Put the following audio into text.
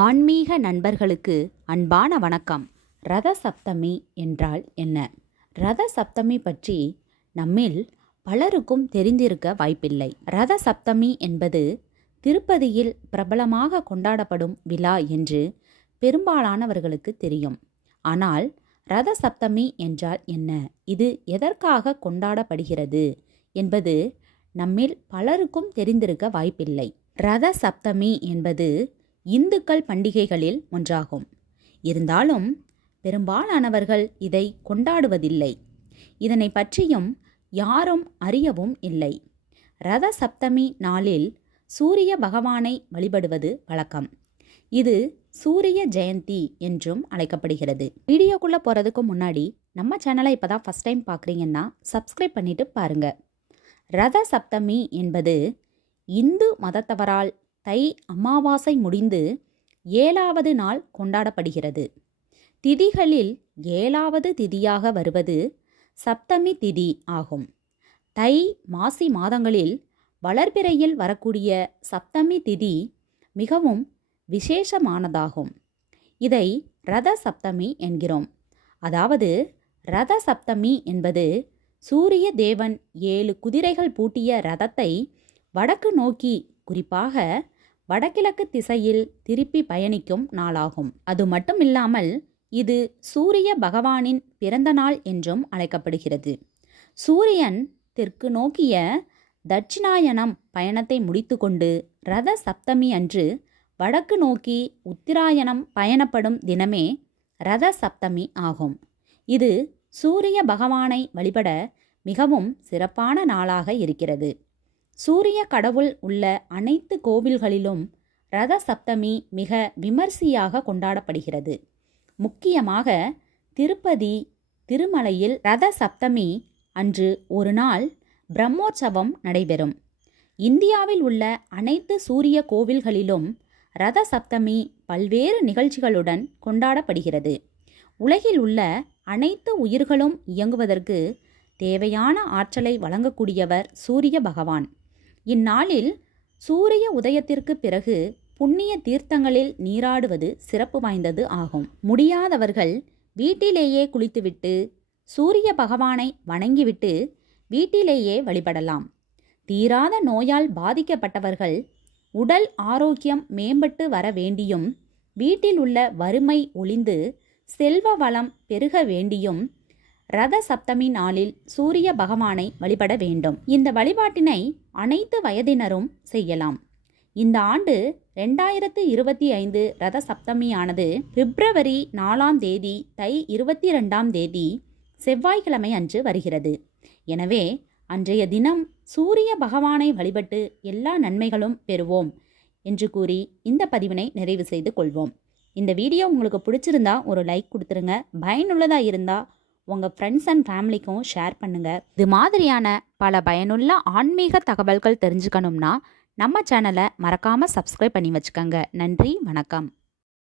ஆன்மீக நண்பர்களுக்கு அன்பான வணக்கம். ரத சப்தமி என்றால் என்ன? ரத சப்தமி பற்றி நம்மில் பலருக்கும் தெரிந்திருக்க வாய்ப்பில்லை. ரத சப்தமி என்பது திருப்பதியில் பிரபலமாக கொண்டாடப்படும் விழா என்று பெரும்பாலானவர்களுக்கு தெரியும். ஆனால் ரத சப்தமி என்றால் என்ன, இது எதற்காக கொண்டாடப்படுகிறது என்பது நம்மில் பலருக்கும் தெரிந்திருக்க வாய்ப்பில்லை. ரத சப்தமி என்பது இந்துக்கள் பண்டிகைகளில் ஒன்றாகும். இருந்தாலும் பெரும்பாலானவர்கள் இதை கொண்டாடுவதில்லை. இதனை பற்றியும் யாரும் அறியவும் இல்லை. ரத சப்தமி நாளில் சூரிய பகவானை வழிபடுவது வழக்கம். இது சூரிய ஜெயந்தி என்றும் அழைக்கப்படுகிறது. வீடியோக்குள்ளே போகிறதுக்கு முன்னாடி நம்ம சேனலை இப்போ தான் ஃபஸ்ட் டைம் பார்க்குறீங்கன்னா சப்ஸ்கிரைப் பண்ணிட்டு பாருங்க. ரத சப்தமி என்பது இந்து மதத்தவரால் தை அமாவாசை முடிந்து 7வது நாள் கொண்டாடப்படுகிறது. திதிகளில் 7வது திதியாக வருவது சப்தமி திதி ஆகும். தை மாசி மாதங்களில் வளர்பிறையில் வரக்கூடிய சப்தமி திதி மிகவும் விசேஷமானதாகும். இதை ரத சப்தமி என்கிறோம். அதாவது ரத சப்தமி என்பது சூரிய தேவன் 7 குதிரைகள் பூட்டிய ரதத்தை வடக்கு நோக்கி, குறிப்பாக வடகிழக்கு திசையில் திருப்பி பயணிக்கும் நாளாகும். அது மட்டுமில்லாமல் இது சூரிய பகவானின் பிறந்த நாள் என்றும் அழைக்கப்படுகிறது. சூரியன் தெற்கு நோக்கிய தட்சிணாயனம் பயணத்தை முடித்துக்கொண்டு ரத சப்தமி அன்று வடக்கு நோக்கி உத்தராயணம் பயணப்படும் தினமே ரத சப்தமி ஆகும். இது சூரிய பகவானை வழிபட மிகவும் சிறப்பான நாளாக இருக்கிறது. சூரிய கடவுள் உள்ள அனைத்து கோவில்களிலும் ரத சப்தமி மிக விமர்சையாக கொண்டாடப்படுகிறது. முக்கியமாக திருப்பதி திருமலையில் ரத சப்தமி அன்று ஒரு நாள் பிரம்மோற்சவம் நடைபெறும். இந்தியாவில் உள்ள அனைத்து சூரிய கோவில்களிலும் ரத சப்தமி பல்வேறு நிகழ்ச்சிகளுடன் கொண்டாடப்படுகிறது. உலகில் உள்ள அனைத்து உயிர்களும் இயங்குவதற்கு தேவையான ஆற்றலை வழங்கக்கூடியவர் சூரிய பகவான். இந்நாளில் சூரிய உதயத்திற்கு பிறகு புண்ணிய தீர்த்தங்களில் நீராடுவது சிறப்பு வாய்ந்தது ஆகும். முடியாதவர்கள் வீட்டிலேயே குளித்துவிட்டு சூரிய பகவானை வணங்கிவிட்டு வீட்டிலேயே வழிபடலாம். தீராத நோயால் பாதிக்கப்பட்டவர்கள் உடல் ஆரோக்கியம் மேம்பட்டு வர வேண்டியும், வீட்டில் உள்ள வறுமை ஒழிந்து செல்வ வளம் பெருக வேண்டியும் ரத சப்தமி நாளில் சூரிய பகவானை வழிபட வேண்டும். இந்த வழிபாட்டினை அனைத்து வயதினரும் செய்யலாம். இந்த ஆண்டு 2025 ரத சப்தமியானது பிப்ரவரி 4ஆம் தேதி தை 22ஆம் தேதி செவ்வாய்க்கிழமை அன்று வருகிறது. எனவே அன்றைய தினம் சூரிய பகவானை வழிபட்டு எல்லா நன்மைகளும் பெறுவோம் என்று கூறி இந்த பதிவினை நிறைவு செய்து கொள்வோம். இந்த வீடியோ உங்களுக்கு பிடிச்சிருந்தா ஒரு லைக் கொடுத்துருங்க. பயனுள்ளதாக இருந்தால் உங்கள் ஃப்ரெண்ட்ஸ் அண்ட் ஃபேமிலிக்கும் ஷேர் பண்ணுங்கள். இது மாதிரியான பல பயனுள்ள ஆன்மீக தகவல்கள் தெரிஞ்சுக்கணும்னா நம்ம சேனலை மறக்காமல் சப்ஸ்கிரைப் பண்ணி வச்சுக்கோங்க. நன்றி, வணக்கம்.